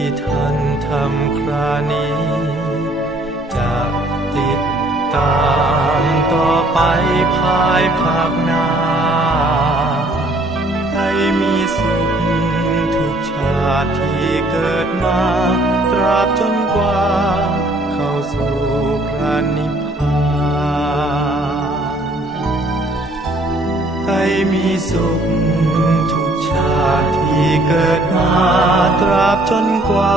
ที่ท่านทำครานี้จะติดตามต่อไปภายภาคหน้าให้มีสุขทุกชาติที่เกิดมา ตราบจนกว่า เข้าสู่พระนิพพานให้มีสุขทุกชาติที่เกิดมาตราบจนกว่า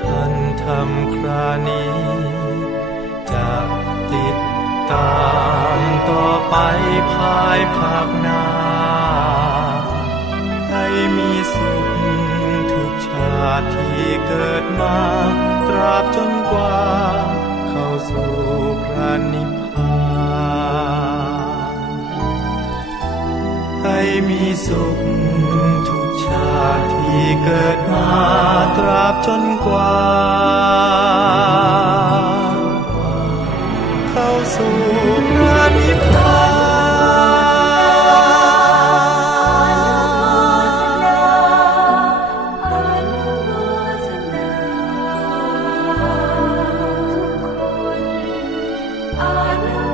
ท่านทำครานี้จะติดตามต่อไปภายภาคหน้าให้มีสุขทุกชาติที่เกิดมา ตราบจนกว่า เข้าสู่พระนิพสุขทุกชาติที่เกิดมาตราบจนกว่าเข้าสู่พระนิพพานอนุ